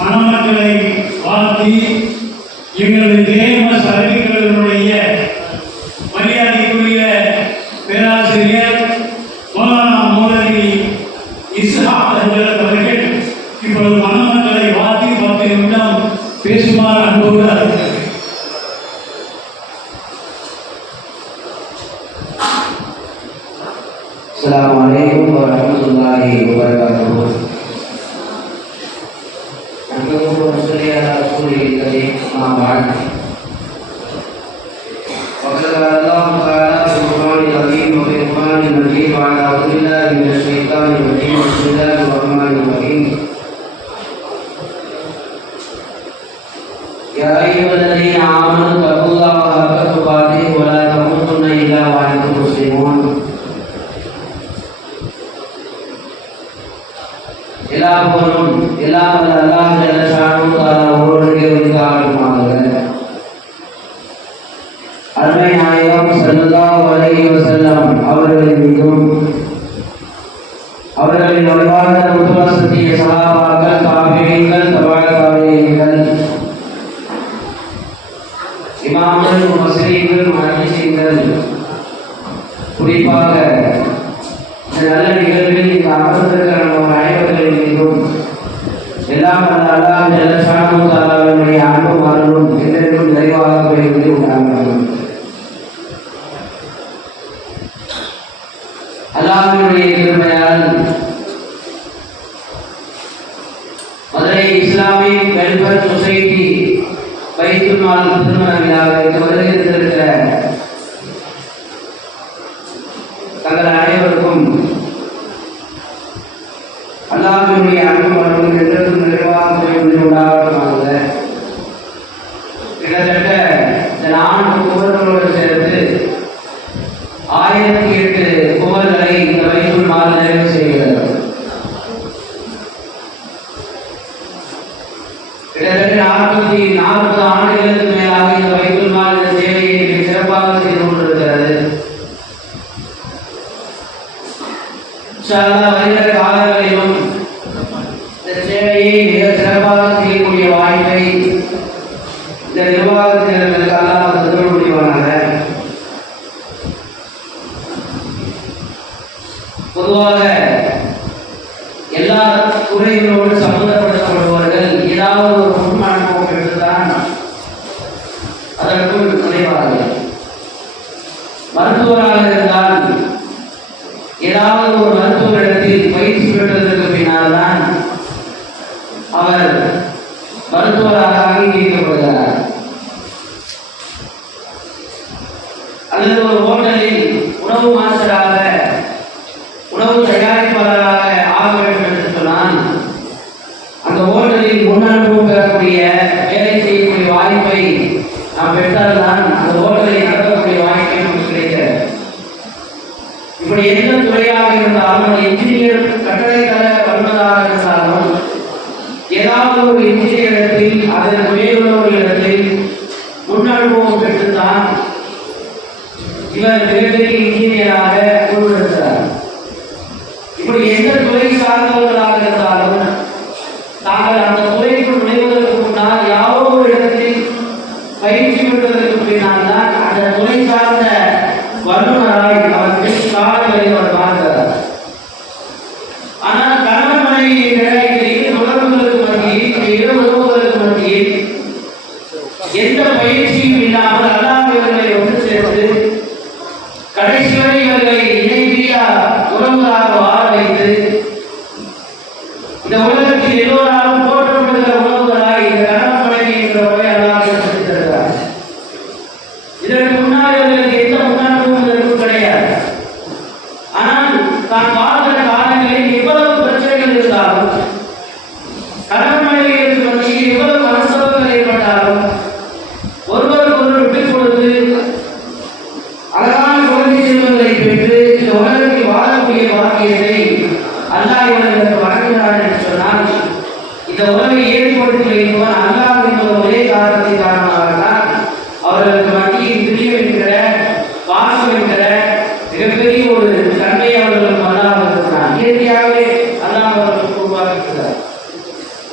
மணமக்களை வாழ்த்தி எங்களுடைய தேவ சரவிகளுடைய தங்கள் அனைவருக்கும் அல்லாஹினுடைய அன்பு மற்றும் எங்களுக்கும் நிறைவாக உண்டாக கிட்டத்தட்ட இந்த நான்கு புகழ்களுடைய சகலமனிதர்காரங்களையும் இந்த சேவையை மிக சிறப்பாக செய்யக்கூடிய வாய்ப்பை இந்த நிர்வாகத்தில் ஒரு ஹோட்டலில் உணவு மாஸ்டராக உணவு தயாரிப்பாளராக ஆக வேண்டும் என்று சொன்னால் அந்த ஹோட்டலில் முன்னனுபவம் பெறக்கூடிய வேலை செய்யக்கூடிய வாய்ப்பை நாம் பெற்றால்தான் அந்த ஹோட்டலை நடத்தக்கூடிய வாய்ப்பை நமக்கு கிடைக்கிறது. இப்படி எந்த துறையாக இருந்தாலும் என்ஜினியர் கட்டளைத்தர வல்லுநராக இருந்தாலும் ஏதாவது ஒரு இன்ஜினியர் இடத்தில் அதன் மேலுள்ள ஒரு இடத்தில் முன்னனுபவம் பெற்றுத்தான் இவர் மிகப்பெரிய இன்ஜினியராக உருவெடுக்கிறார். இப்படி எந்த துறை சார்ந்தவர்களாக இருந்தாலும் தாங்கள் அந்த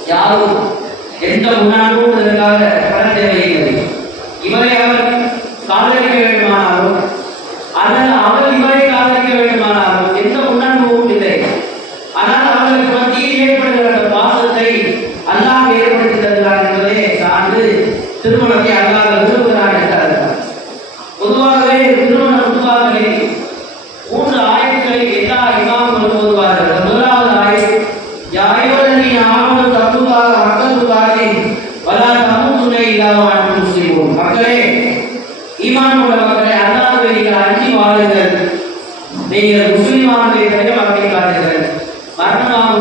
யாரும் எந்த முன்னாலும் இதற்காக பண தேவையில்லை. இவரை நீங்கள் முஸ்லீமாக இருக்கிறீர்கள் மரணிக்காதீர்கள் மரணமாக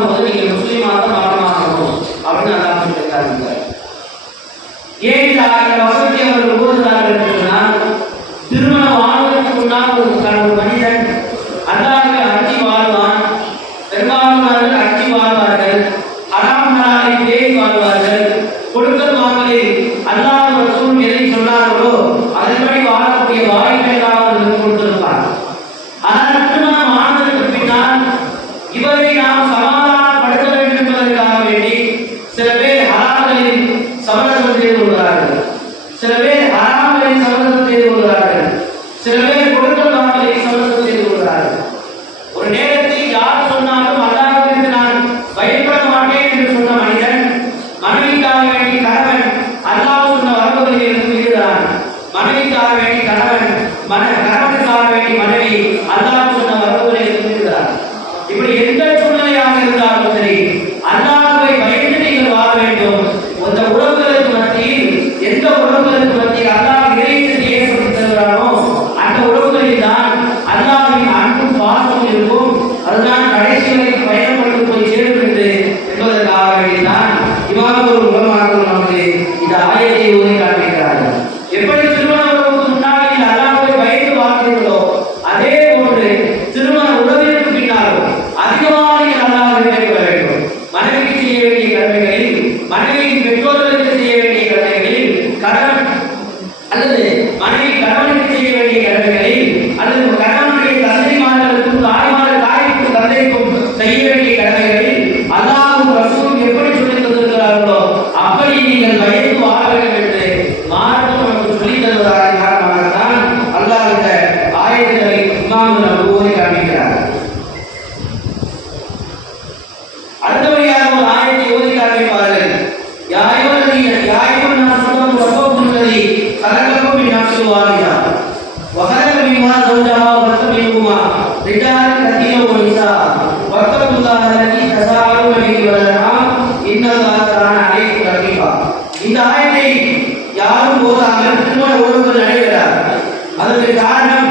காரணம்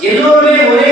எல்லோருடைய ஒரே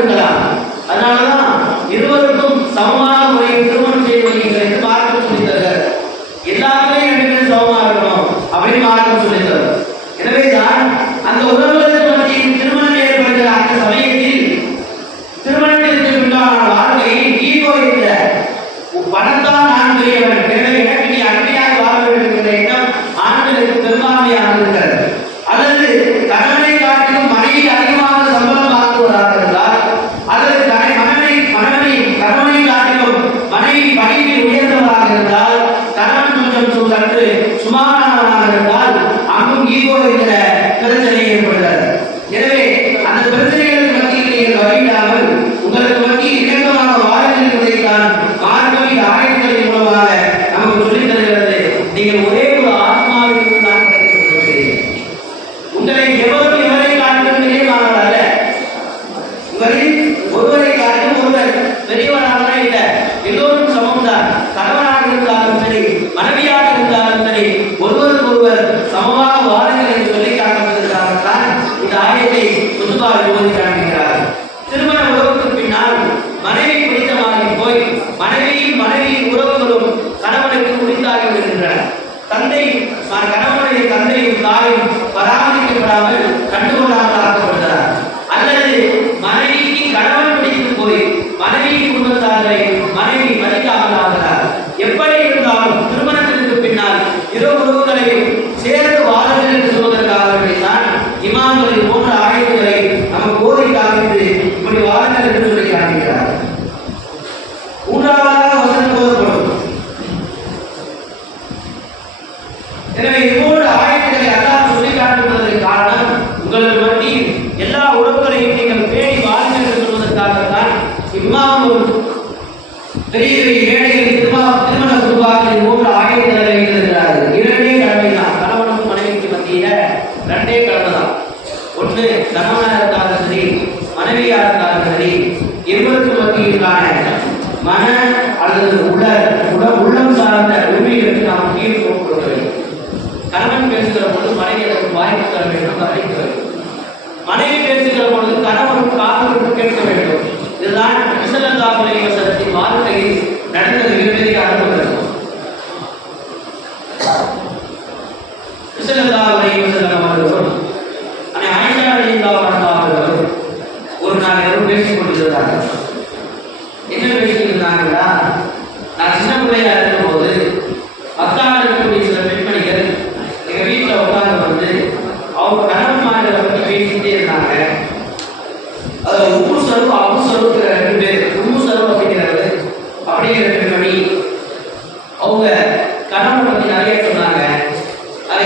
இருக்கலாம் அதனாலதான் இருவருக்கும் சமமான முறையில் smart சமூகங்களை சேர்ந்து வாருங்கள் என்று சொல்வதற்காக தான் இமாம்களை போன்ற ஆயுதங்களை நம்ம கோரி காமித்து இப்படி வாருங்கள் என்று சொல்லி காட்டுகிறார் மூன்றாவதாக வசனம் போதப்படும். எனவே இதுபோன்ற ஆயுதங்களை அல்லாஹ் சொல்லி காட்டுவதற்கு காரணம் உங்கள் மத்தியில் எல்லா உறவுகளையும் நீங்கள் பேணி வாருங்கள் என்று சொல்வதற்காகத்தான் இம்மாம் பெரிய பெரிய மேடைகளில் திருமண திருமண குருவாக்களின்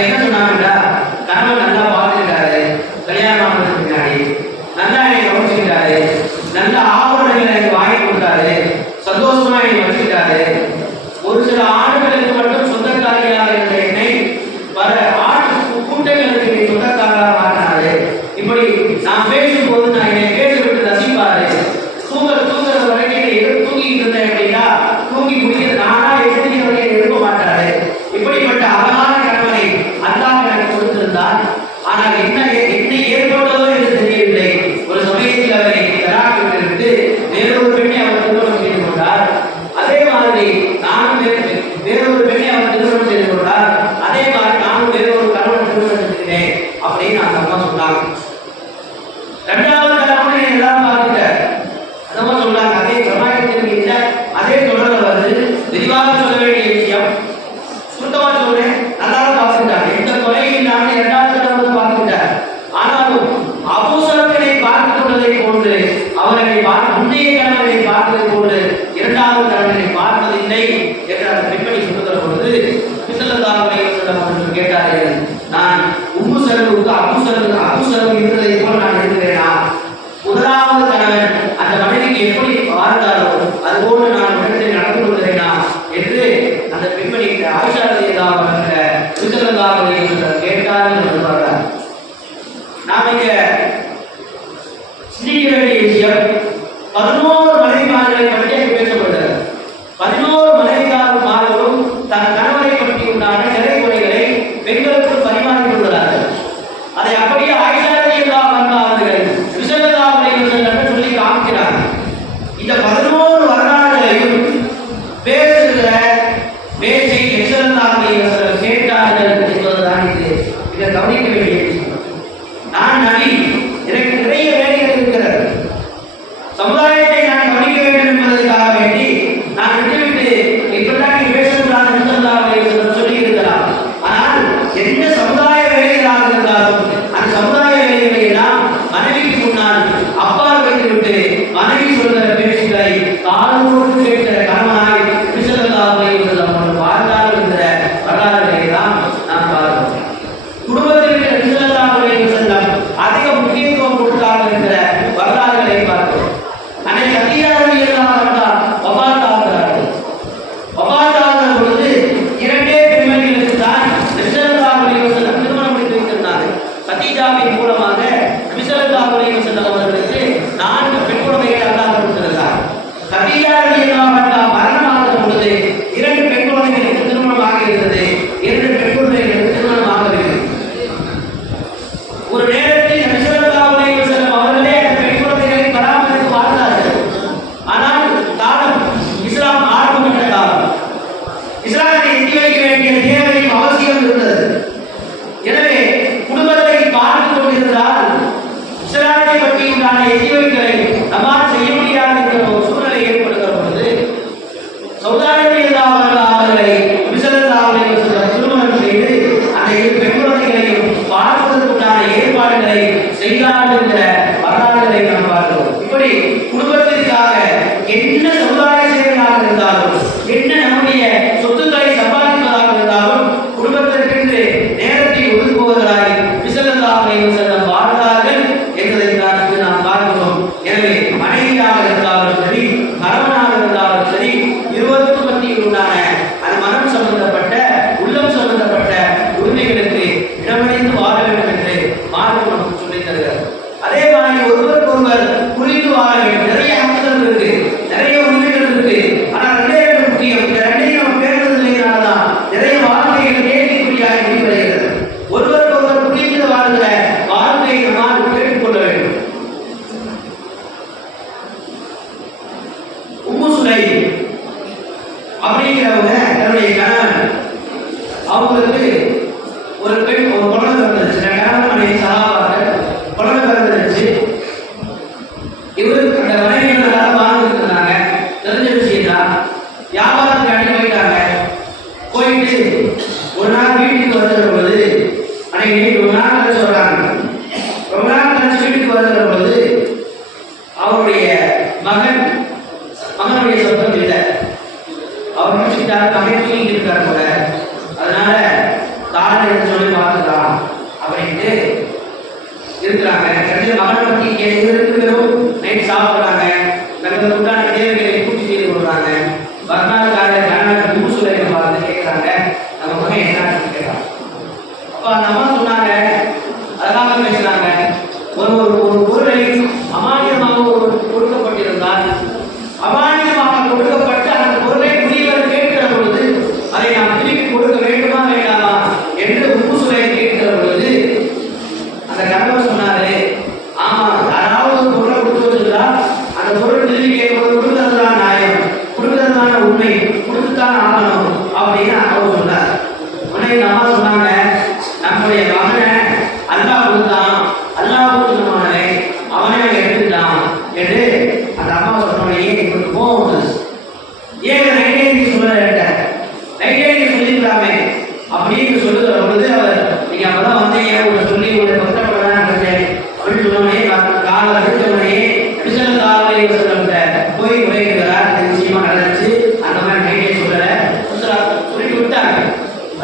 என்ன சொன்னாங்க దేవుడు పెట్టి அப்படிங்கிறவங்க தன்னுடைய கணவன். அவங்களுக்கு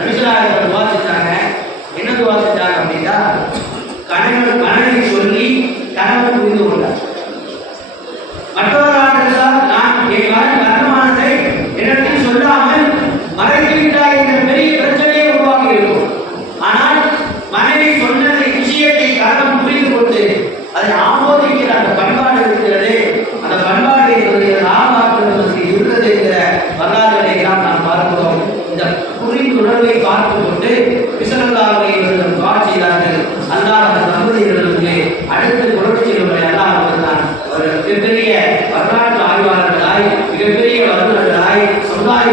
மனுஷனாக வாசித்தாங்க என்னது வாசித்தாங்க அப்படின்னா கணவன்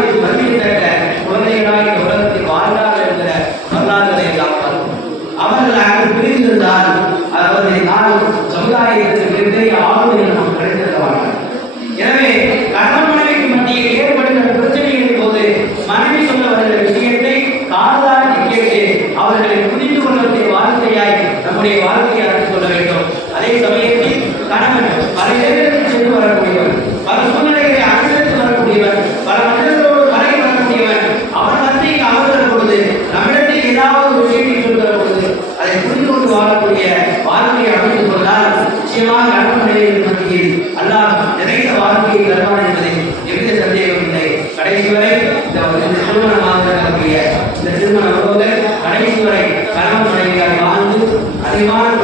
Thank you. പരിമാണം